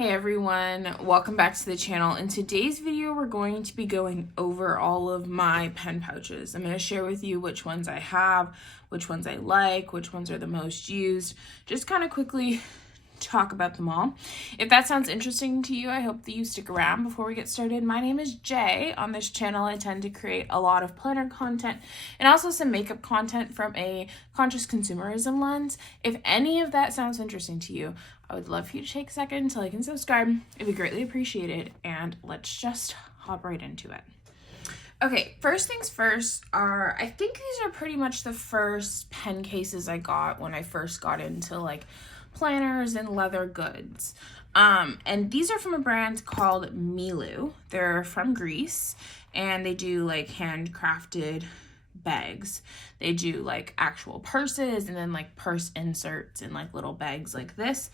Hey everyone, welcome back to the channel. In today's video, we're going to be going over all of my pen pouches. I'm going to share with you which ones I have, which ones I like, which ones are the most used. Just kind of quickly talk about them all. If that sounds interesting to you, I hope that you stick around. Before we get started, my name is Jay. On this channel, I tend to create a lot of planner content and also some makeup content from a conscious consumerism lens. If any of that sounds interesting to you, I would love for you to take a second to like and subscribe. It'd be greatly appreciated, and let's just hop right into it. Okay, first things first I think these are pretty much the first pen cases I got when I first got into like planners and leather goods. And these are from a brand called Milloo. They're from Greece, and they do like handcrafted bags. They do like actual purses and then like purse inserts and like little bags like this.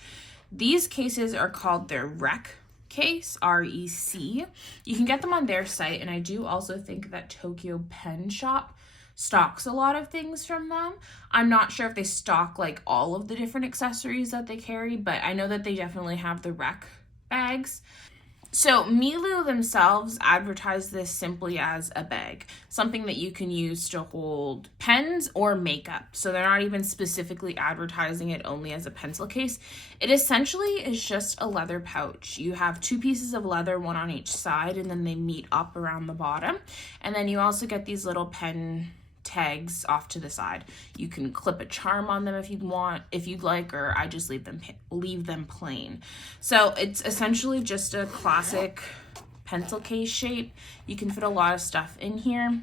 These cases are called their Rec case, R-E-C. You can get them on their site, and I do also think that Tokyo Pen Shop stocks a lot of things from them. I'm not sure if they stock like all of the different accessories that they carry, but I know that they definitely have the Rec bags. So Milloo themselves advertise this simply as a bag, something that you can use to hold pens or makeup. So they're not even specifically advertising it only as a pencil case. It essentially is just a leather pouch. You have two pieces of leather, one on each side, and then they meet up around the bottom. And then you also get these little pen tags off to the side. You can clip a charm on them if you'd like, or I just leave them plain. So it's essentially just a classic pencil case shape. You can fit a lot of stuff in here.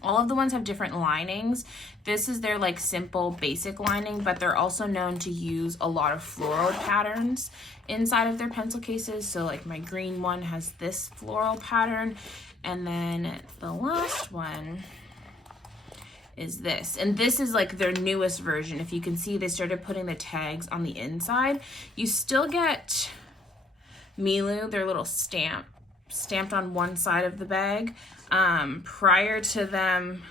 All of the ones have different linings. This is their like simple basic lining, but they're also known to use a lot of floral patterns inside of their pencil cases. So like my green one has this floral pattern, and then the last one is this, and this is like their newest version. If you can see, they started putting the tags on the inside. You still get Milloo, their little stamped on one side of the bag. Prior to them,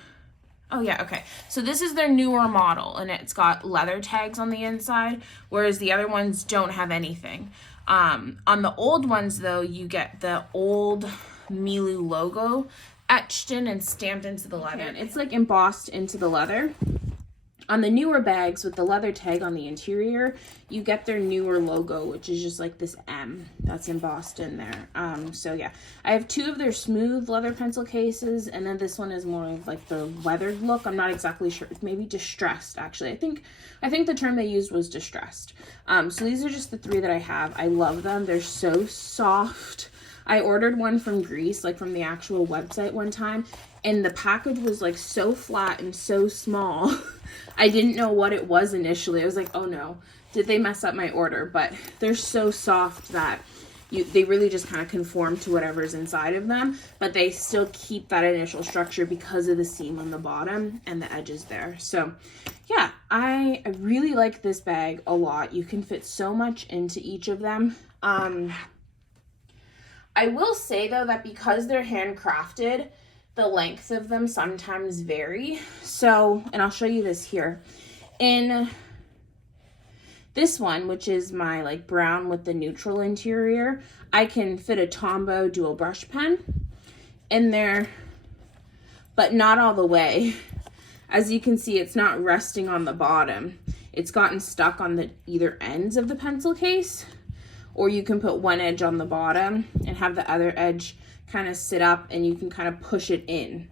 oh yeah, okay, so this is their newer model, and it's got leather tags on the inside, whereas the other ones don't have anything. On the old ones though, you get the old Milloo logo etched in and stamped into the leather. It's like embossed into the leather. On the newer bags with the leather tag on the interior, you get their newer logo, which is just like this M that's embossed in there. So yeah, I have two of their smooth leather pencil cases, and then this one is more of like the weathered look. I'm not exactly sure. It's maybe distressed, actually. I think the term they used was distressed. So these are just the three that I have. I love them. They're so soft. I ordered one from Greece, like from the actual website one time, and the package was like so flat and so small. I didn't know what it was initially. I was like, oh no, did they mess up my order? But they're so soft that they really just kind of conform to whatever's inside of them, but they still keep that initial structure because of the seam on the bottom and the edges there. So yeah, I really like this bag a lot. You can fit so much into each of them. I will say though that because they're handcrafted, the length of them sometimes vary. So, and I'll show you this here. In this one, which is my like brown with the neutral interior, I can fit a Tombow dual brush pen in there, but not all the way. As you can see, it's not resting on the bottom. It's gotten stuck on the either ends of the pencil case. Or you can put one edge on the bottom and have the other edge kind of sit up, and you can kind of push it in.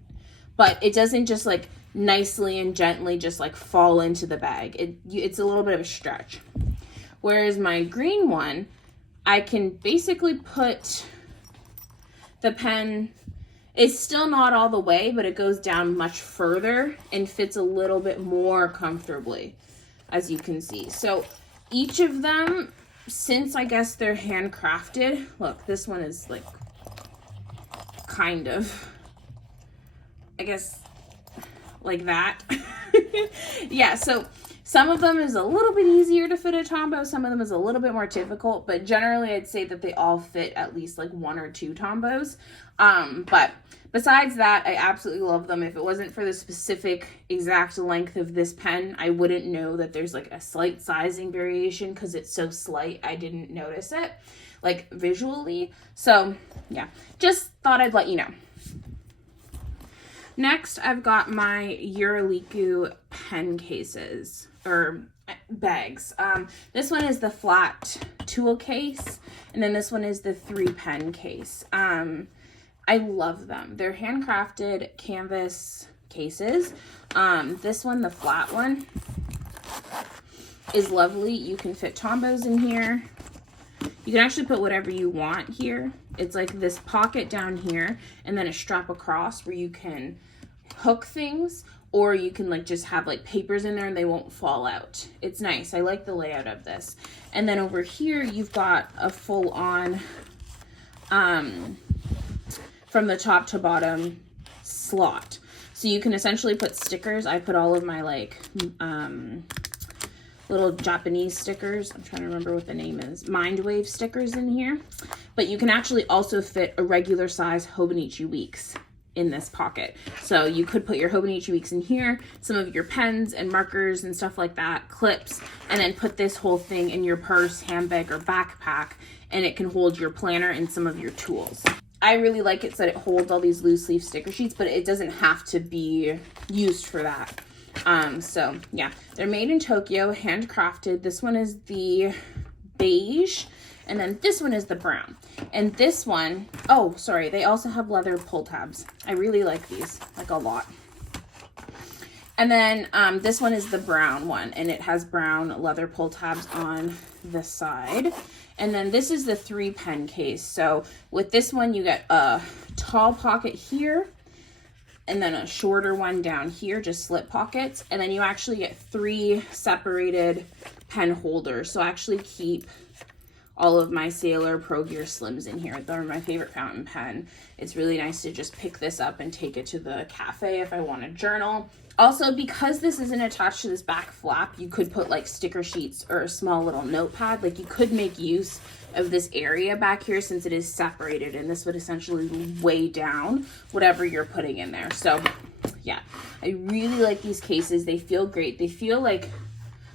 But it doesn't just like nicely and gently just like fall into the bag. It's a little bit of a stretch. Whereas my green one, I can basically put the pen, it's still not all the way, but it goes down much further and fits a little bit more comfortably, as you can see. So each of them, since I guess they're handcrafted, look, this one is like kind of, I guess, like that. Yeah, so Some of them is a little bit easier to fit a Tombow. Some of them is a little bit more difficult, but generally I'd say that they all fit at least like 1 or 2 Tombows. But besides that, I absolutely love them. If it wasn't for the specific exact length of this pen, I wouldn't know that there's like a slight sizing variation because it's so slight. I didn't notice it like visually. So yeah, just thought I'd let you know. Next, I've got my Yuruliku pen cases or bags. This one is the flat tool case, and then this one is the 3-pen case. I love them. They're handcrafted canvas cases. This one, the flat one, is lovely. You can fit Tombows in here. You can actually put whatever you want here. It's like this pocket down here and then a strap across where you can hook things, or you can like just have like papers in there and they won't fall out. It's nice. I like the layout of this. And then over here you've got a full on from the top to bottom slot. So you can essentially put stickers. I put all of my like little Japanese stickers. I'm trying to remember what the name is. Mindwave stickers in here. But you can actually also fit a regular size hobonichi weeks in this pocket. So you could put your hobonichi weeks in here, some of your pens and markers and stuff like that, clips, and then put this whole thing in your purse, handbag, or backpack, and it can hold your planner and some of your tools. I really like it so that it holds all these loose leaf sticker sheets, but it doesn't have to be used for that. So yeah, they're made in Tokyo, handcrafted. This one is the beige, and then this one is the brown. And this one, oh, sorry, they also have leather pull tabs. I really like these, like a lot. And then this one is the brown one, and it has brown leather pull tabs on the side. And then this is the 3-pen case. So with this one, you get a tall pocket here, and then a shorter one down here, just slip pockets. And then you actually get 3 separated pen holders. So I actually keep all of my Sailor Pro Gear Slims in here. They're my favorite fountain pen. It's really nice to just pick this up and take it to the cafe if I want to journal. Also, because this isn't attached to this back flap, you could put like sticker sheets or a small little notepad. Like you could make use of this area back here since it is separated, and this would essentially weigh down whatever you're putting in there. So yeah, I really like these cases. They feel great. They feel like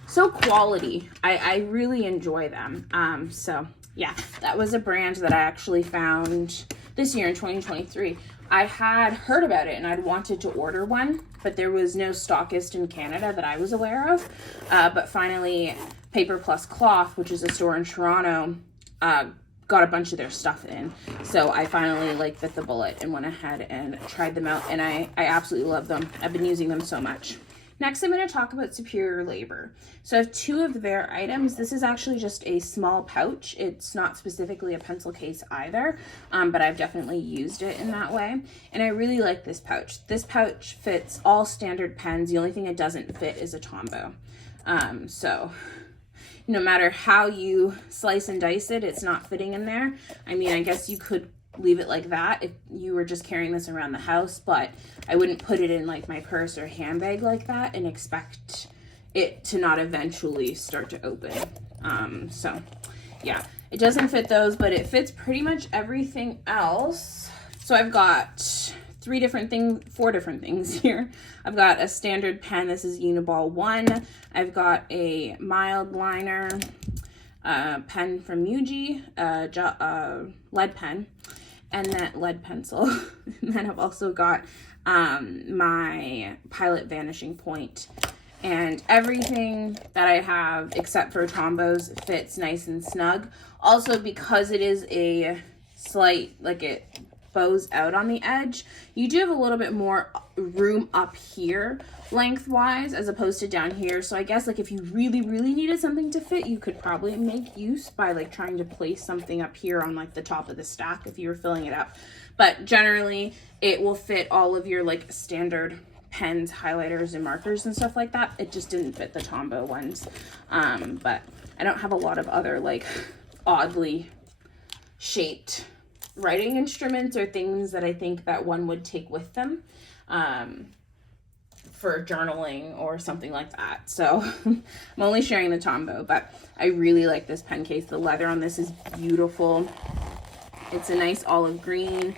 so quality. I really enjoy them. So yeah, that was a brand that I actually found this year in 2023. I had heard about it and I'd wanted to order one, but there was no stockist in Canada that I was aware of. But finally, Paper Plus Cloth, which is a store in Toronto, got a bunch of their stuff in. So I finally like bit the bullet and went ahead and tried them out, and I absolutely love them. I've been using them so much. Next, I'm going to talk about Superior Labor. So I have 2 of their items. This is actually just a small pouch. It's not specifically a pencil case either, but I've definitely used it in that way. And I really like this pouch. This pouch fits all standard pens. The only thing it doesn't fit is a Tombow. So no matter how you slice and dice it, it's not fitting in there. I mean, I guess you could leave it like that if you were just carrying this around the house, but I wouldn't put it in like my purse or handbag like that and expect it to not eventually start to open. So yeah, it doesn't fit those, but it fits pretty much everything else. So I've got 4 different things here. I've got a standard pen. This is Uniball 1. I've got a mild liner pen from Muji, lead pen, and that lead pencil. And then I've also got my Pilot Vanishing Point. And everything that I have, except for Tombows, fits nice and snug. Also, because it is a slight, like it bows out on the edge, you do have a little bit more room up here lengthwise as opposed to down here. So I guess like if you really needed something to fit, you could probably make use by like trying to place something up here on like the top of the stack if you were filling it up. But generally it will fit all of your like standard pens, highlighters, and markers and stuff like that. It just didn't fit the Tombow ones. But I don't have a lot of other like oddly shaped writing instruments or things that I think that one would take with them. for journaling or something like that. So I'm only sharing the tomoe, but I really like this pen case. The leather on this is beautiful. It's a nice olive green.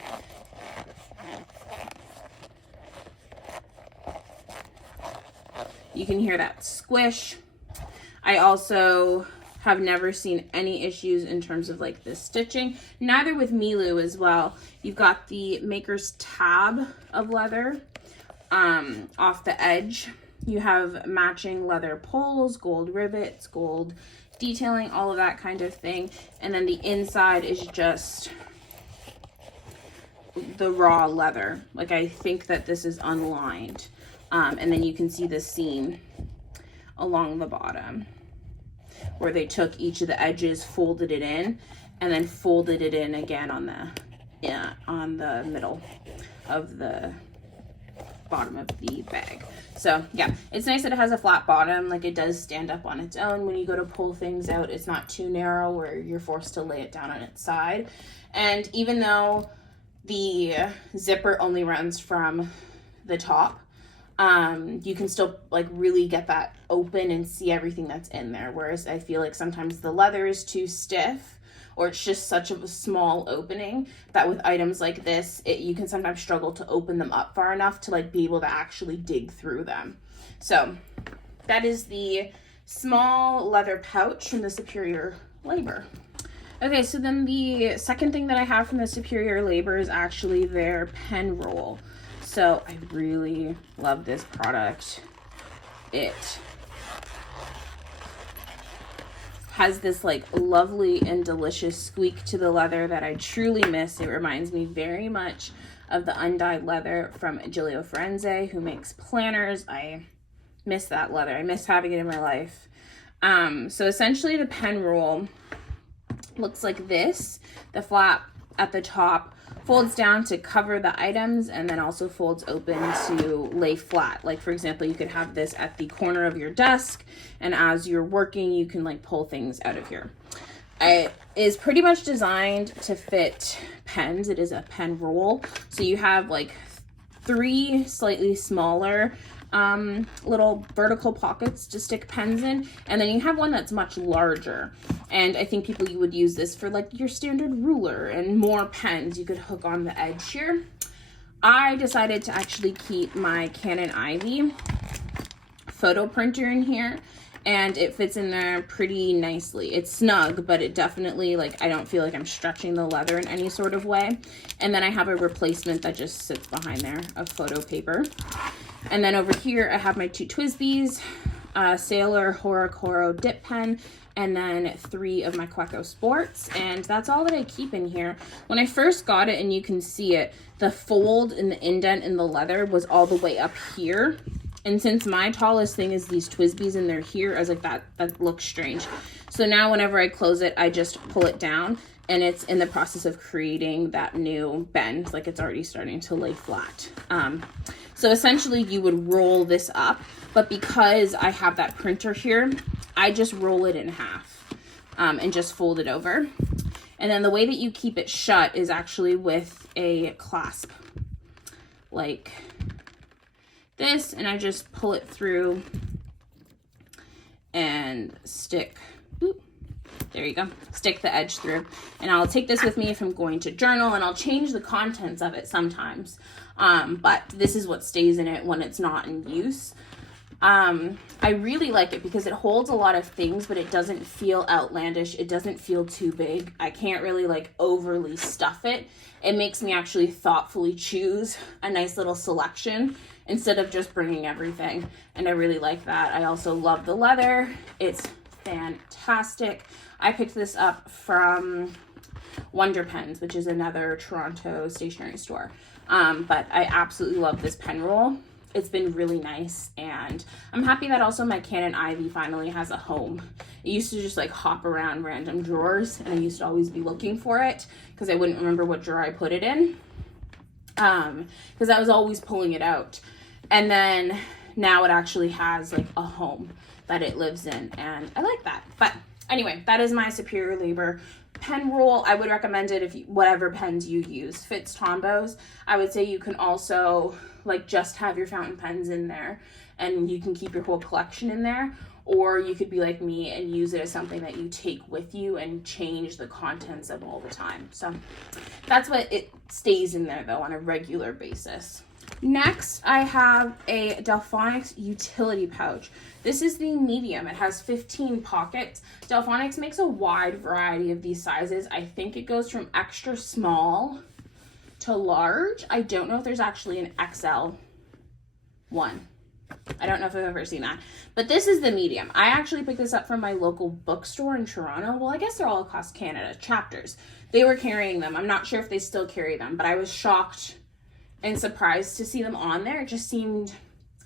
You can hear that squish. I also have never seen any issues in terms of like the stitching. Neither with Milloo as well. You've got the maker's tab of leather off the edge. You have matching leather pulls, gold rivets, gold detailing, all of that kind of thing. And then the inside is just the raw leather. Like, I think that this is unlined. And then you can see the seam along the bottom where they took each of the edges, folded it in, and then folded it in again on the middle of the bottom of the bag. So yeah, it's nice that it has a flat bottom. Like, it does stand up on its own when you go to pull things out. It's not too narrow where you're forced to lay it down on its side. And even though the zipper only runs from the top, you can still like really get that open and see everything that's in there. Whereas I feel like sometimes the leather is too stiff, or it's just such a small opening that with items like this, you can sometimes struggle to open them up far enough to like be able to actually dig through them. So that is the small leather pouch from the Superior Labor. Okay, so then the second thing that I have from the Superior Labor is actually their pen roll. So I really love this product. It has this like lovely and delicious squeak to the leather that I truly miss. It reminds me very much of the undyed leather from Giulio Firenze, who makes planners. I miss that leather. I miss having it in my life. So essentially the pen roll looks like this. The flap at the top folds down to cover the items and then also folds open to lay flat. Like, for example, you could have this at the corner of your desk, and as you're working, you can like pull things out of here. It is pretty much designed to fit pens. It is a pen roll. So you have like 3 slightly smaller little vertical pockets to stick pens in, and then you have one that's much larger. And I think you would use this for like your standard ruler and more pens you could hook on the edge here. I decided to actually keep my Canon Ivy photo printer in here, and it fits in there pretty nicely. It's snug, but it definitely, like, I don't feel like I'm stretching the leather in any sort of way. And then I have a replacement that just sits behind there of photo paper. And then over here, I have my 2 TWSBIs, Sailor Horocoro dip pen, and then 3 of my Queco Sports. And that's all that I keep in here. When I first got it, and you can see it, the fold and the indent in the leather was all the way up here. And since my tallest thing is these TWSBIs and they're here, I was like, that looks strange. So now whenever I close it, I just pull it down, and it's in the process of creating that new bend. Like, it's already starting to lay flat. So essentially you would roll this up, but because I have that printer here, I just roll it in half and just fold it over. And then the way that you keep it shut is actually with a clasp like this, and I just pull it through and stick, there you go, stick the edge through. And I'll take this with me if I'm going to journal, and I'll change the contents of it sometimes. But this is what stays in it when it's not in use. I really like it because it holds a lot of things, but it doesn't feel outlandish. It doesn't feel too big. I can't really like overly stuff it. It makes me actually thoughtfully choose a nice little selection instead of just bringing everything. And I really like that. I also love the leather. It's fantastic. I picked this up from Wonder Pens, which is another Toronto stationery store. But I absolutely love this pen roll. It's been really nice, and I'm happy that also my Canon Ivy finally has a home. It used to just like hop around random drawers, and I used to always be looking for it because I wouldn't remember what drawer I put it in, because I was always pulling it out. And then now it actually has like a home that it lives in, and I like that. But anyway, that is my Superior Labor pen rule, I would recommend it if you, whatever pens you use fits Tombows. I would say you can also like just have your fountain pens in there and you can keep your whole collection in there, or you could be like me and use it as something that you take with you and change the contents of all the time. So that's what it stays in there though on a regular basis. Next, I have a Delfonics utility pouch. This is the medium. It has 15 pockets. Delfonics makes a wide variety of these sizes. I think it goes from extra small to large. I don't know if there's actually an XL one. I don't know if I've ever seen that. But this is the medium. I actually picked this up from my local bookstore in Toronto. Well, I guess they're all across Canada. Chapters. They were carrying them. I'm not sure if they still carry them, but I was shocked and surprised to see them on there. It just seemed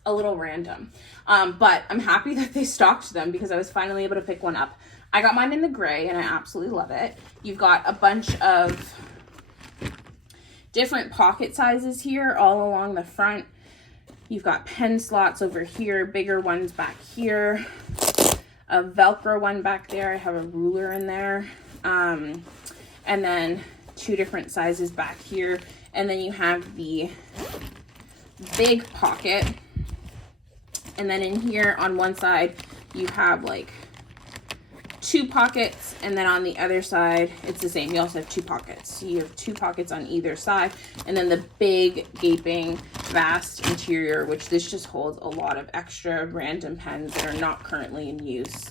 a little random. But I'm happy that they stocked them because I was finally able to pick one up. I got mine in the gray and I absolutely love it. You've got a bunch of different pocket sizes here all along the front. You've got pen slots over here, bigger ones back here, a Velcro one back there. I have a ruler in there. And then 2 different sizes back here. And then you have the big pocket. And then in here on one side, you have like 2 pockets. And then on the other side, it's the same. You also have 2 pockets. So you have 2 pockets on either side. And then the big, gaping, vast interior, which this just holds a lot of extra random pens that are not currently in use.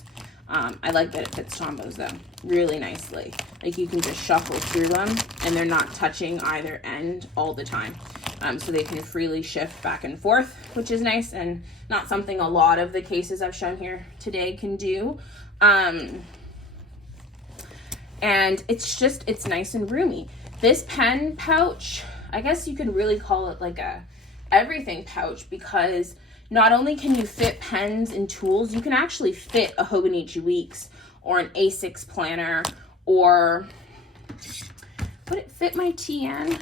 I like that it fits Tombows though, really nicely. Like you can just shuffle through them and they're not touching either end all the time. So they can freely shift back and forth, which is nice and not something a lot of the cases I've shown here today can do. And it's nice and roomy. This pen pouch, I guess you could really call it like a everything pouch because not only can you fit pens and tools, you can actually fit a Hobonichi Weeks or an A6 planner, or would it fit my TN?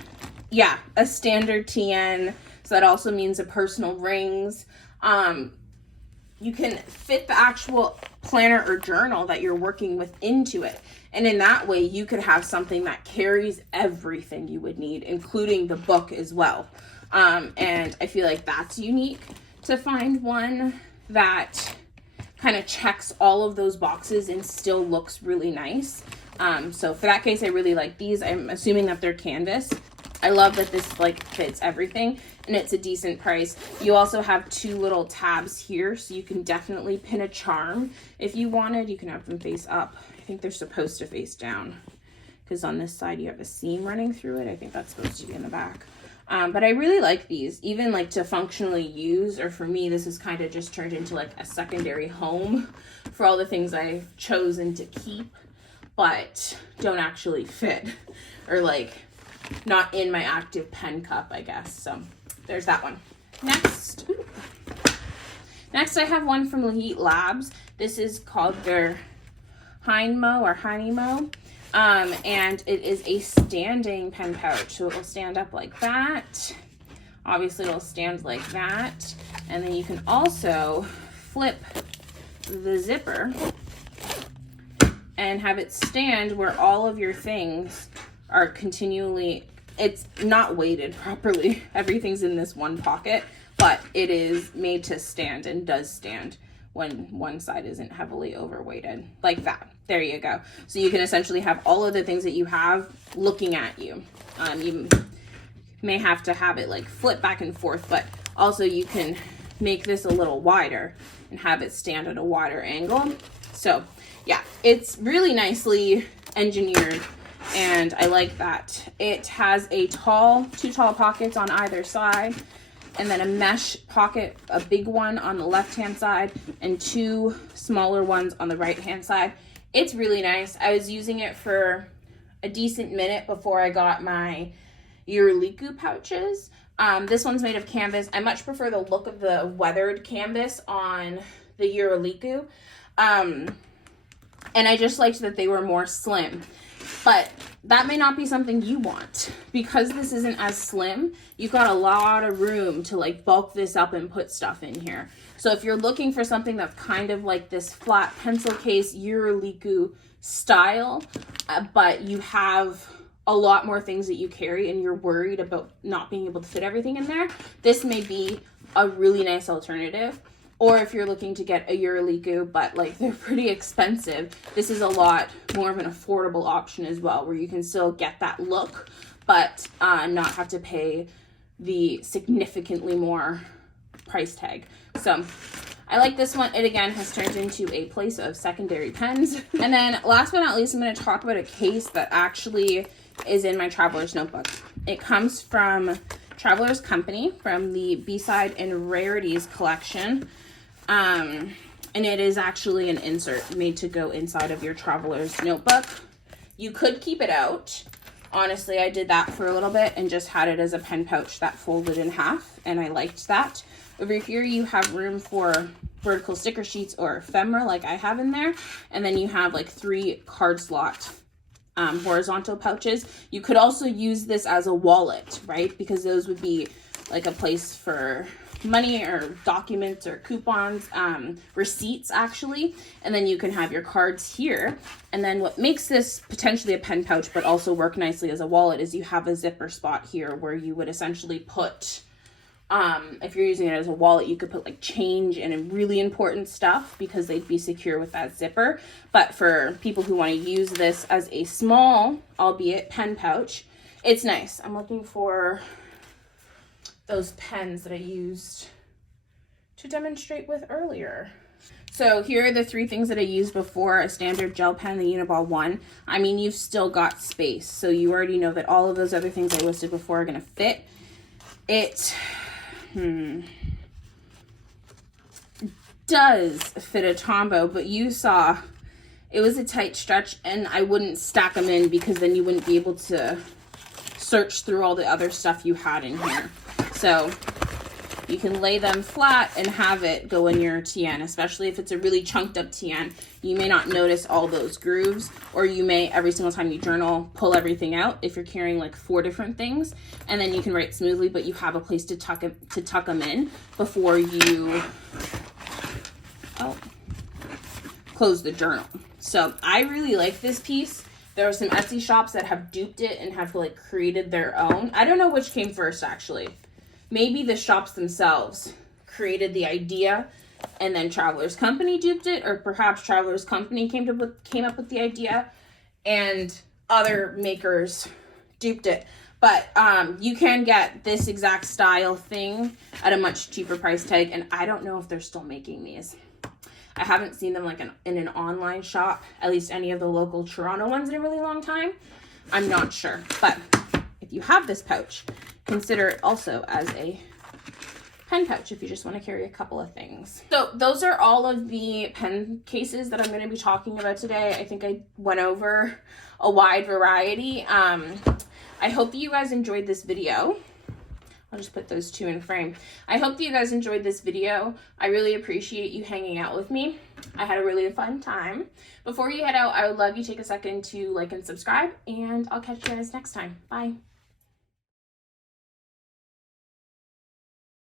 Yeah, a standard TN. So that also means a personal rings. You can fit the actual planner or journal that you're working with into it. And in that way, you could have something that carries everything you would need, including the book as well. And I feel like that's unique to find one that kind of checks all of those boxes and still looks really nice. So for that case, I really like these. I'm assuming that they're canvas. I love that this like fits everything and it's a decent price. You also have 2 little tabs here, so you can definitely pin a charm if you wanted. You can have them face up. I think they're supposed to face down because on this side you have a seam running through it. I think that's supposed to be in the back. But I really like these, even like to functionally use, or for me, this is kind of just turned into like a secondary home for all the things I've chosen to keep, but don't actually fit, or like not in my active pen cup, I guess. So there's that one. Next I have one from Leheat Labs. This is called their Heinmo or Heinimo. And it is a standing pen pouch, so it will stand up like that. Obviously it'll stand like that, and then you can also flip the zipper and have it stand where all of your things are continually, it's not weighted properly. Everything's in this one pocket, but it is made to stand and does stand when one side isn't heavily overweighted, like that. There you go. So you can essentially have all of the things that you have looking at you. You may have to have it like flip back and forth, but also you can make this a little wider and have it stand at a wider angle. So yeah, it's really nicely engineered and I like that. It has a 2 tall pockets on either side, and then a mesh pocket, a big one on the left-hand side, and 2 smaller ones on the right-hand side. It's really nice. I was using it for a decent minute before I got my Yuruliku pouches. This one's made of canvas. I much prefer the look of the weathered canvas on the Yuruliku. And I just liked that they were more slim. But that may not be something you want. Because this isn't as slim, you've got a lot of room to like bulk this up and put stuff in here. So if you're looking for something that's kind of like this flat pencil case Yuruliku style, but you have a lot more things that you carry and you're worried about not being able to fit everything in there, this may be a really nice alternative. Or if you're looking to get a Yuruliku, but like they're pretty expensive, this is a lot more of an affordable option as well, where you can still get that look, but not have to pay the significantly more price tag. So I like this one. It again has turned into a place of secondary pens. And then last but not least, I'm going to talk about a case that actually is in my Traveler's Notebook. It comes from Traveler's Company from the B-Side and Rarities collection. And it is actually an insert made to go inside of your Traveler's Notebook. You could keep it out. Honestly, I did that for a little bit and just had it as a pen pouch that folded in half, and I liked that. Over here, you have room for vertical sticker sheets or ephemera like I have in there. And then you have like 3 card slot horizontal pouches. You could also use this as a wallet, right? Because those would be like a place for money or documents or coupons, receipts actually. And then you can have your cards here. And then what makes this potentially a pen pouch but also work nicely as a wallet is you have a zipper spot here where you would essentially put, if you're using it as a wallet, you could put like change and really important stuff because they'd be secure with that zipper. But for people who want to use this as a small, albeit pen pouch, it's nice. I'm looking for those pens that I used to demonstrate with earlier. So here are the 3 things that I used before: a standard gel pen, the Uniball 1. I mean, you've still got space, so you already know that all of those other things I listed before are going to fit. It does fit a Tombow, but you saw it was a tight stretch, and I wouldn't stack them in because then you wouldn't be able to search through all the other stuff you had in here. So you can lay them flat and have it go in your TN, especially if it's a really chunked up TN. You may not notice all those grooves, or you may, every single time you journal, pull everything out if you're carrying like 4 different things, and then you can write smoothly, but you have a place to tuck them in before you close the journal. So I really like this piece. There are some Etsy shops that have duped it and have like created their own. I don't know which came first actually. Maybe the shops themselves created the idea and then Traveler's Company duped it, or perhaps Traveler's Company came up with the idea and other makers duped it. But you can get this exact style thing at a much cheaper price tag, and I don't know if they're still making these. I haven't seen them like in an online shop, at least any of the local Toronto ones, in a really long time. I'm not sure, but if you have this pouch, consider it also as a pen pouch if you just want to carry a couple of things. So those are all of the pen cases that I'm going to be talking about today. I think I went over a wide variety. I hope that you guys enjoyed this video. I'll just put those 2 in frame. I hope that you guys enjoyed this video. I really appreciate you hanging out with me. I had a really fun time. Before you head out, I would love you to take a second to like and subscribe, and I'll catch you guys next time. Bye.